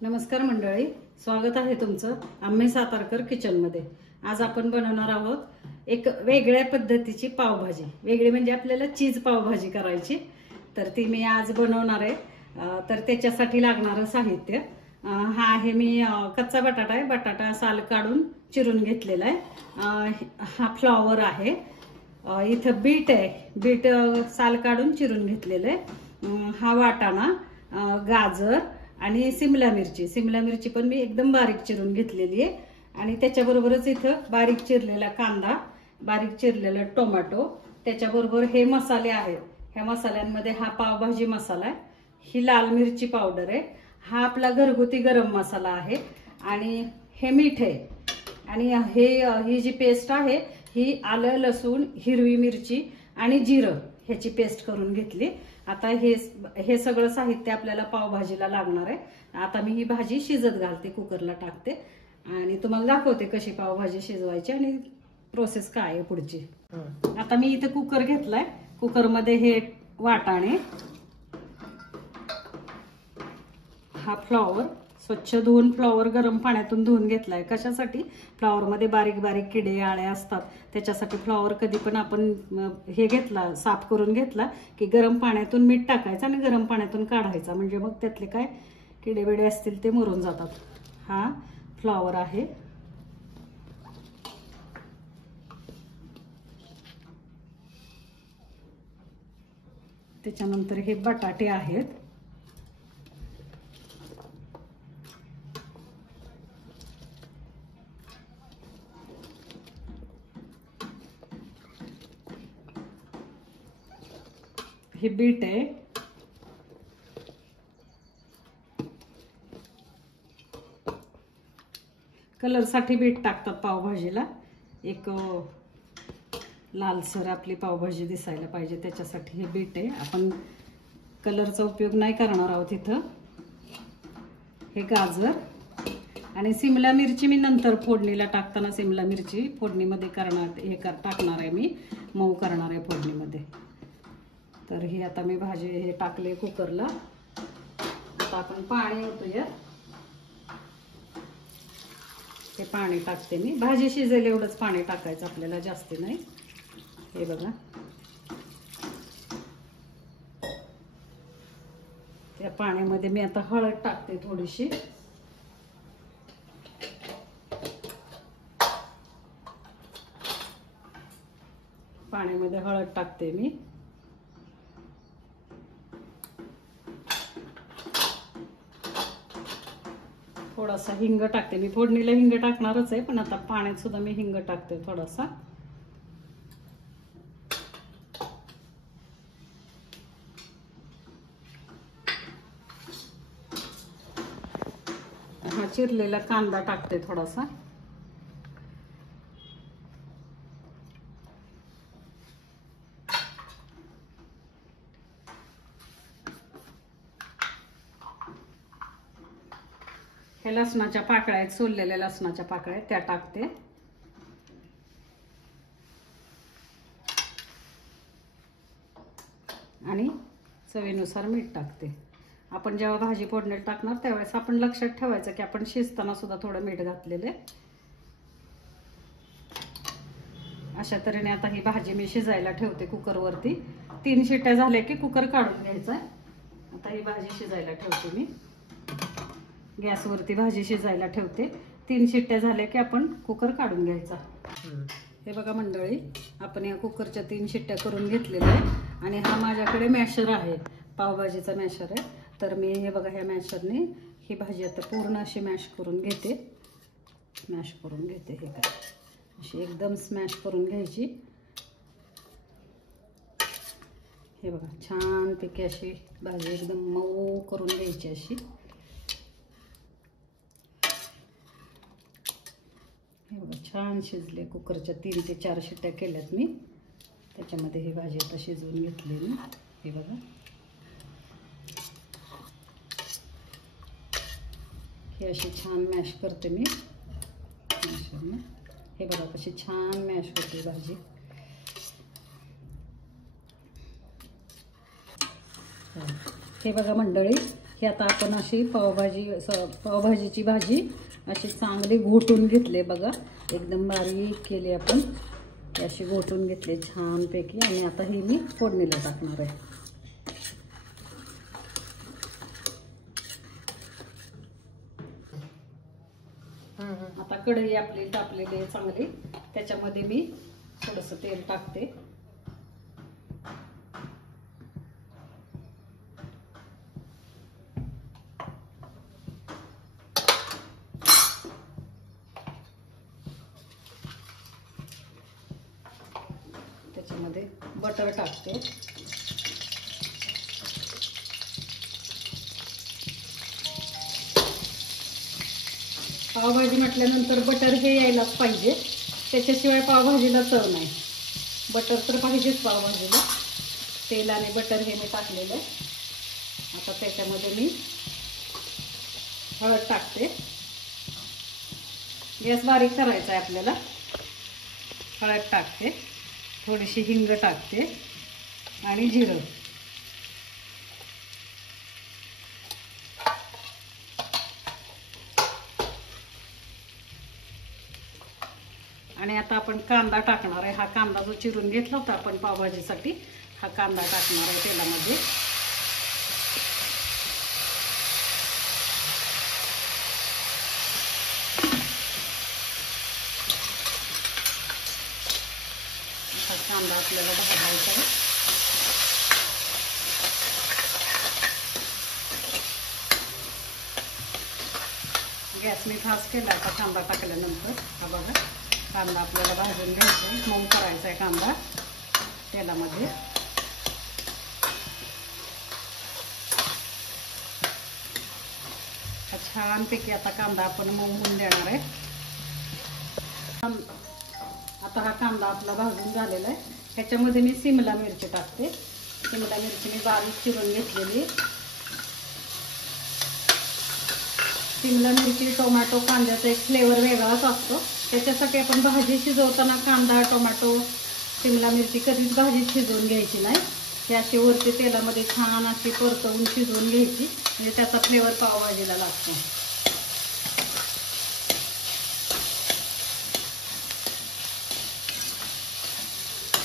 नमस्कार मंडळी, स्वागत आहे तुमचं आम्ही सातारकर किचनमध्ये। आज आपण बनवणार आहोत एक वेगळ्या पद्धतीची पावभाजी। वेगळी म्हणजे आपल्याला चीज पावभाजी करायची, तर ती मी आज बनवणार आहे। तर त्याच्यासाठी लागणारं साहित्य हा आहे, मी कच्चा बटाटा आहे, बटाटा साल काढून चिरून घेतलेला आहे। हा फ्लॉवर आहे, इथं बीट आहे, बीट साल काढून चिरून घेतलेलं आहे। हा वाटाणा, गाजर आणि सिमला मिरची पण मी एकदम बारीक चिरून घेतलेली आहे। आणि त्याच्याबरोबरच इथं बारीक चिरलेला कांदा, बारीक चिरलेला टोमॅटो, त्याच्याबरोबर हे मसाले आहेत। ह्या मसाल्यांमध्ये हा पावभाजी मसाला आहे, ही लाल मिरची पावडर आहे, हा आपला घरगुती गरम मसाला आहे, आणि हे मीठ आहे, आणि ही जी पेस्ट आहे ही आलं, लसूण, हिरवी मिरची आणि जिरं ह्याची पेस्ट करून घेतली। आता हे सगळं साहित्य आपल्याला पावभाजीला लागणार आहे। आता मी ही भाजी शिजत घालते, कुकरला टाकते आणि तुम्हाला दाखवते कशी पावभाजी शिजवायची आणि प्रोसेस काय आहे पुढची। आता मी इथे कुकर घेतलाय, कुकरमध्ये हे वाटाणे, हा फ्लॉवर स्वच्छ धुवून, फ्लॉवर गरम पाण्यातून धुवून घेतलाय। कशासाठी? फ्लॉवर मध्ये बारीक बारीक किडे आळे असतात, त्याच्यासाठी फ्लॉवर कधी पण आपण हे घेतला, साफ करून घेतला की गरम पाण्यातून मीठ टाकायचं आणि गरम पाण्यातून काढायचा, म्हणजे मग त्यातले काय किडे बिडे असतील ते मरून जातात। हा फ्लॉवर आहे, त्याच्यानंतर हे बटाटे आहेत, हे बीट आहे, कलर साठी बीट टाकतात पावभाजीला, एक लालसर आपली पावभाजी दिसायला पाहिजे त्याच्यासाठी हे बीट आहे। आपण कलरचा उपयोग नाही करणार आहोत इथं। हे गाजर आणि सिमला मिरची मी नंतर फोडणीला टाकताना सिमला मिरची फोडणीमध्ये टाकणार आहे, मी मऊ करणार आहे फोडणीमध्ये। तर ही आता मी भाजी हे टाकले कुकरला। आता आपण पाणी ओतूया, हे पाणी टाकते मी, भाजी शिजेल एवढंच पाणी टाकायचं आपल्याला, जास्त नाही। हे बघा, त्या पाण्यामध्ये मी आता हळद टाकते थोडीशी, पाण्यामध्ये हळद टाकते मी, थोडासा हिंग टाकते मी, फोडणीला हिंग टाकणारच आहे, पण आता पाण्यात सुद्धा मी हिंग टाकते थोडासा। हा चिरलेला कांदा टाकते थोडासा, हे लसणाच्या पाकळ्या आहेत, सोललेल्या लसणाच्या पाकळ्या त्या टाकते, आणि चवीनुसार मीठ टाकते। आपण जेव्हा भाजी फोडणीला टाकणार त्यावेळेस आपण लक्षात ठेवायचं की आपण शिजताना सुद्धा थोडं मीठ घातलेलं आहे। अशा तऱ्हेने आता ही भाजी मी शिजायला ठेवते कुकरवरती। 3 शिट्ट्या झाल्या की कुकर काढून घ्यायचा। आता ही भाजी शिजायला ठेवते मी गॅसवरती, भाजी शिजायला ठेवते। 3 शिट्ट्या झाल्या की आपण कुकर काढून घ्यायचा। हे बघा मंडळी, आपण या कुकरच्या 3 शिट्ट्या करून घेतलेल्या आहे, आणि हा माझ्याकडे मॅशर आहे, पावभाजीचा मॅशर आहे। तर मी हे बघा, ह्या मॅशरने ही भाजी आता पूर्ण अशी मॅश करून घेते, हे काय अशी एकदम स्मॅश करून घ्यायची। हे बघा, छान पैकी अशी भाजी एकदम मऊ करून घ्यायची अशी। हे बघा, छान शिजले, कुकरच्या 3 ते 4 शिट्ट्या केल्यात मी, त्याच्यामध्ये ही भाजी आता शिजवून घेतली मी। हे बघा, ही अशी छान मॅश करते मी मॅशरने। हे बघा कशी छान मॅश होते भाजी। हे बघा मंडळी, ही आता आपण अशी पावभाजीची भाजी अशी चांगली घोटून घेतली बघा, एकदम बारीक केली आपण, अशी घोटून घेतली छानपैकी. आणि आता ही मी फोडणीला टाकणार आहे. आता कढई आपली तापलेली आहे चांगली, त्याच्यामध्ये मी थोडंसं तेल टाकते. त्याच्यामध्ये बटर टाकते. पावभाजी म्हटल्यानंतर बटर हे यायलाच पाहिजे, त्याच्याशिवाय पावभाजीला चव नाही. बटर तर पाहिजेच पावभाजीला. तेल आणि बटर हे मी टाकलेलं आहे. आता त्याच्यामध्ये मी हळद टाकते. गॅस बारीक करायचा आहे आपल्याला. हळद टाकते, थोडीशी हिंग टाकते आणि जिरं. आणि आता आपण कांदा टाकणार आहे. हा कांदा जो चिरून घेतला होता आपण पावभाजीसाठी, हा कांदा टाकणार आहे तेलामध्ये. हा कांदा आपल्याला भाजायचा आहे. गॅस मी फास्ट केला आता कांदा टाकल्यानंतर. हा बघा, कांदा आपल्याला भाजून घ्यायचा आहे, मऊ करायचा आहे कांदा तेलामध्ये. छानपैकी आता कांदा आपण मऊ होऊन देणार आहे. आता हा कांदा आपला भाजून झालेला आहे. ह्याच्यामध्ये मी शिमला मिरची टाकते. शिमला मिरची मी बारीक चिरून घेतलेली. शिमला मिरची, टोमॅटो, कांद्याचा एक फ्लेवर वेगळाच असतो. त्याच्यासाठी आपण भाजी शिजवताना कांदा, टोमॅटो, शिमला मिरची कधीच भाजीत शिजवून घ्यायची नाही. ही अशी वरती तेलामध्ये छान अशी परतवून शिजवून घ्यायची, म्हणजे त्याचा फ्लेवर पावभाजीला लागतो.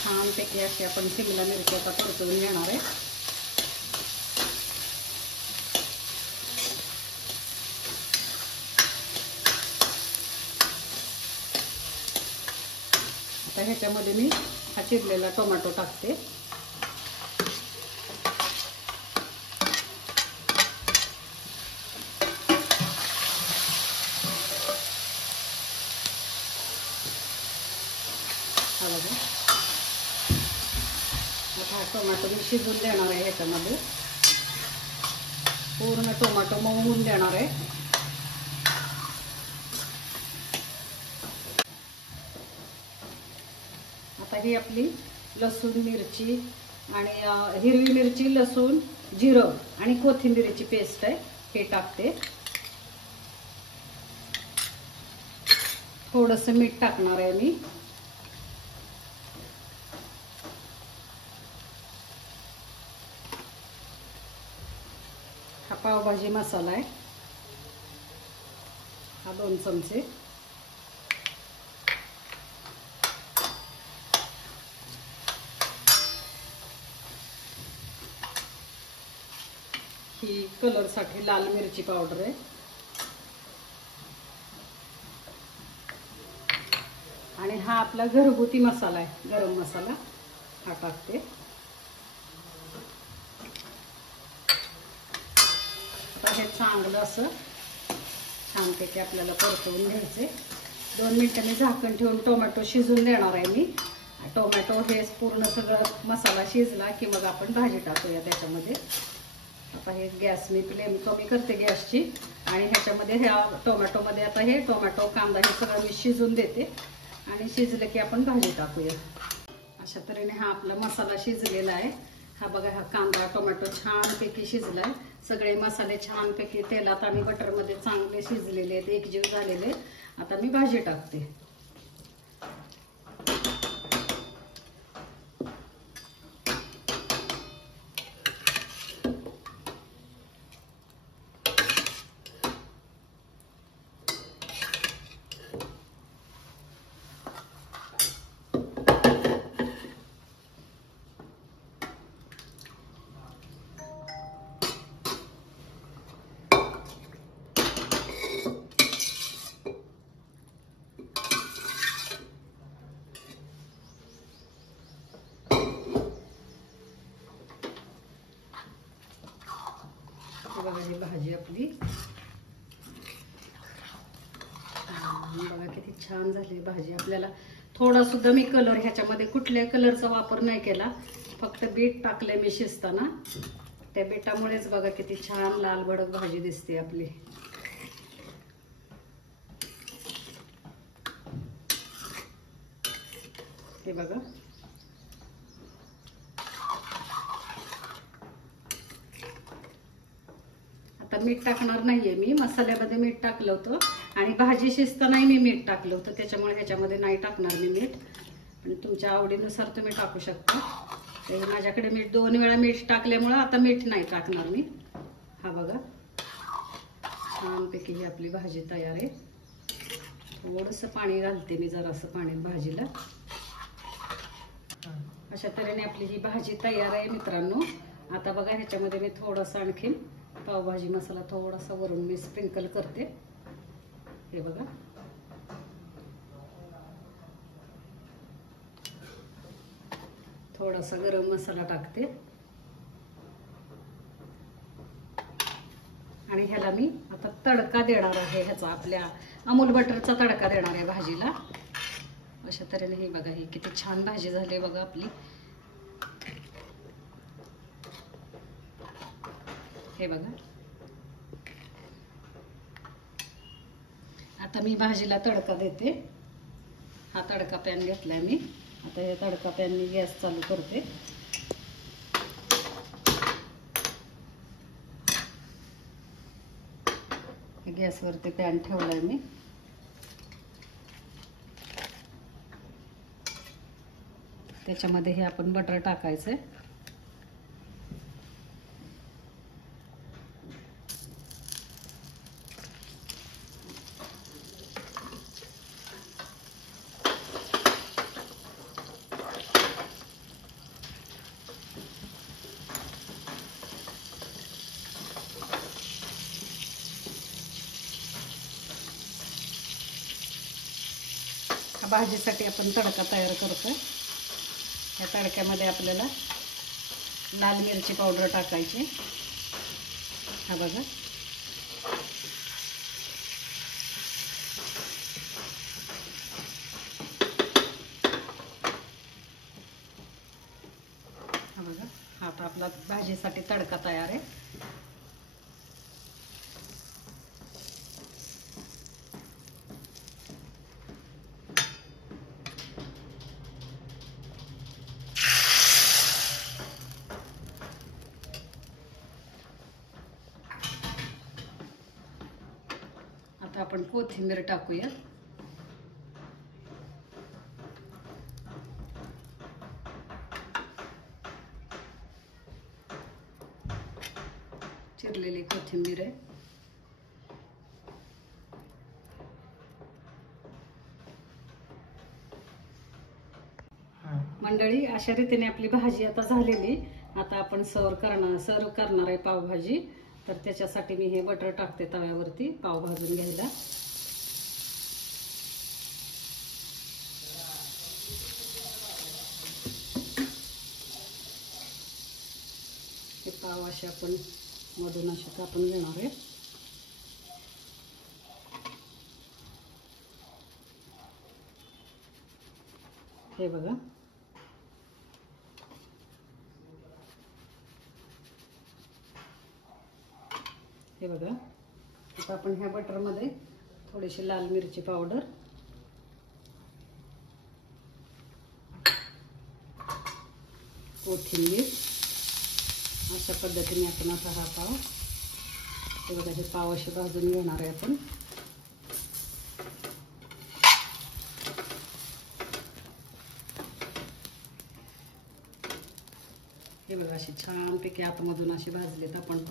छानपैकी अशी आपण शिमला मिरची आता परतवून घेणार आहे. आता ह्याच्यामध्ये मी हा चिरलेला टोमॅटो टाकते. आता हा टोमॅटो मी शिजवून देणार आहे. ह्याच्यामध्ये पूर्ण टोमॅटो मऊ होऊन देणार आहे. आता ही आपली लसूण, मिरची आणि हिरवी मिरची, लसूण, जिरं आणि कोथिंबीरची पेस्ट आहे, हे टाकते. थोडंसं मीठ टाकणार आहे मी. हा पावभाजी मसाला आहे, हा 2 चमचे. ही कलरसाठी लाल मिरची पावडर आहे. आणि हा आपला घरगुती मसाला आहे, गरम मसाला, हा टाकते. आता हे चांगलं असं छानपैकी आपल्याला परतवून घ्यायचे. 2 मिनिटं मी झाकण ठेवून टोमॅटो शिजून देणार आहे मी. टोमॅटो हे पूर्ण सगळं मसाला शिजला की मग आपण भाजी टाकूया त्याच्यामध्ये. आता हे गॅस मी फ्लेम कमी करते गॅसची आणि ह्याच्यामध्ये ह्या टोमॅटोमध्ये आता हे टोमॅटो, कांदा हे सगळं मी शिजून देते आणि शिजलं की आपण भाजी टाकूया. अशा तऱ्हेने हा आपला मसाला शिजलेला आहे. हा बघा, हा कांदा, टोमॅटो छानपैकी शिजलाय. सगळे मसाले छानपैकी तेलात आणि बटरमध्ये चांगले शिजलेले आहेत, एकजीव झालेले. आता मी भाजी टाकते. बघा ही भाजी आपली बघा किती छान झाली भाजी. आपल्याला थोडा सुद्धा मी कलर ह्याच्यामध्ये कुठल्याही कलरचा वापर नाही केला, फक्त बीट टाकले मी शिजताना. त्या बीटामुळेच बघा किती छान लाल भडक भाजी दिसते आपली. हे बघा आता मीठ टाकणार नाहीये मी. मसाल्यामध्ये मीठ टाकलं होतं आणि भाजी शिजतानाही मी मीठ टाकलं होतं, त्याच्यामुळे ह्याच्यामध्ये नाही टाकणार मी मीठ. आणि तुमच्या आवडीनुसार तुम्ही टाकू शकता. तर माझ्याकडे मीठ 2 वेळा मीठ टाकल्यामुळं आता मीठ नाही टाकणार मी. हा बघा छानपैकी ही आपली भाजी तयार आहे. थोडंसं पाणी घालते मी, जरासं पाणी भाजीला. अशा तऱ्हेने आपली ही भाजी तयार आहे मित्रांनो. आता बघा ह्याच्यामध्ये मी थोडंसं आणखीन पावभाजी मसाला थोडासा वरून मी स्प्रिंकल करते. हे बघा थोडासा गरम मसाला टाकते आणि ह्याला मी आता तडका देणार आहे. ह्याचा आपल्या अमूल बटरचा तडका देणार आहे भाजीला. अशा तऱ्हेने ही बघा ही किती छान भाजी झाली बघा आपली. हे बघा आता मी भाजीला तडका देते. हा तडका पॅन घेतलाय मी. आता हे तडका पॅन मी गॅस चालू करते. गॅसवरती पॅन ठेवलाय मी. त्याच्यामध्ये हे आपण बटर टाकायचंय. भाजीसाठी आपण तडका तयार करतोय. या तडक्यामध्ये आपल्याला लाल मिरची पावडर टाकायची. हा बघा हा बघा हा आता आपला भाजीसाठी तडका तयार आहे. आता आपण कोथिंबीर टाकूया. चिरलेली कोथिंबीर आहे. मंडळी अशा रीतीने आपली भाजी आता झालेली. आता आपण सर्व करणार आहे पावभाजी. तर त्याच्यासाठी मी हे बटर टाकते तव्यावरती पाव भाजून घ्यायला. हे पाव असे आपण मधून असे कापून घेणार आहे. हे बघा हे बघा आता आपण ह्या बटरमध्ये थोडीशी लाल मिरची पावडर, कोथिंबीर अशा पद्धतीने आपण आता हा पाव हे बघा हे पाव असे भाजून घेणार आहे आपण. हे बघा असे छानपैकी आतमधून असे भाजलेत आपण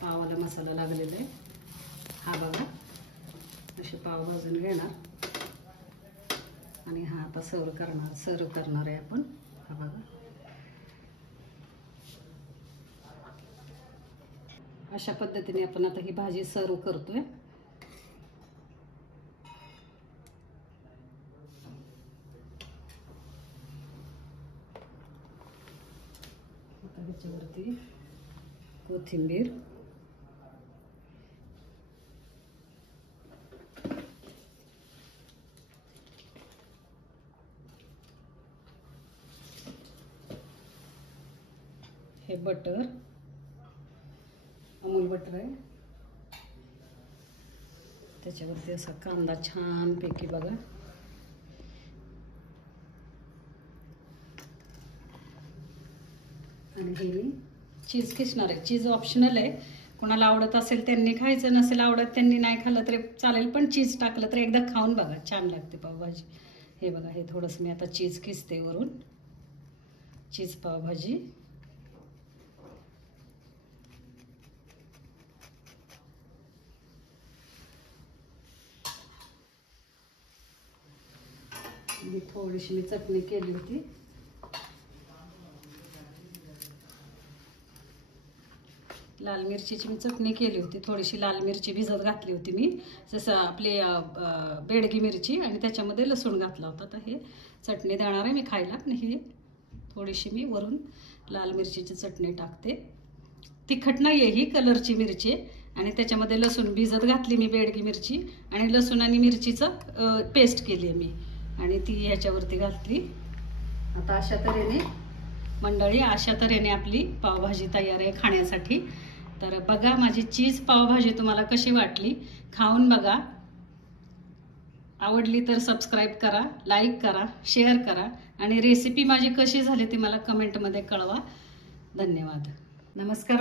पावाला मसाला लागलेला आहे. हा बघा असे पाव भाजून घेणार आणि हा आता सर्व करणार आहे आपण. हा बघा अशा पद्धतीने आपण आता ही भाजी सर्व करतोय. आता ह्याच्यावरती कोथिंबीर बटर, अमूल बटर आहे. त्याच्यावरती असा कांदा छानपैकी बघा. आणि हे मी चीज किसणार आहे. चीज ऑप्शनल आहे, कोणाला आवडत असेल त्यांनी खायचं, नसेल आवडत त्यांनी नाही खाल्लं तरी चालेल, पण चीज टाकलं तर एकदा खाऊन बघा, छान लागते पावभाजी. हे बघा, हे थोडंसं मी आता चीज किसते वरून. चीज पावभाजी. थोडीशी मी चटणी केली होती. लाल मिरचीची मी चटणी केली होती. थोडीशी लाल मिरची भिजत घातली होती मी, जसं आपली बेडगी मिरची, आणि त्याच्यामध्ये लसूण घातला होता. तर हे चटणी देणार आहे मी खायला. आणि हे थोडीशी मी वरून लाल मिरचीची चटणी टाकते. तिखट नाही आहे ही, कलरची मिरची, आणि त्याच्यामध्ये लसूण भिजत घातली मी, बेडगी मिरची, आणि लसूण आणि मिरचीचं पेस्ट केली आहे मी, आणि ती ह्याच्यावरती घातली. आता अशा तऱ्हेने मंडळी, अशा तऱ्हेने आपली पावभाजी तयार आहे खाण्यासाठी. तर बघा माझी चीज पावभाजी तुम्हाला कशी वाटली, खाऊन बघा. आवडली तर सबस्क्राईब करा, लाईक करा, शेअर करा, आणि रेसिपी माझी कशी झाली ती मला कमेंटमध्ये कळवा. धन्यवाद. नमस्कार.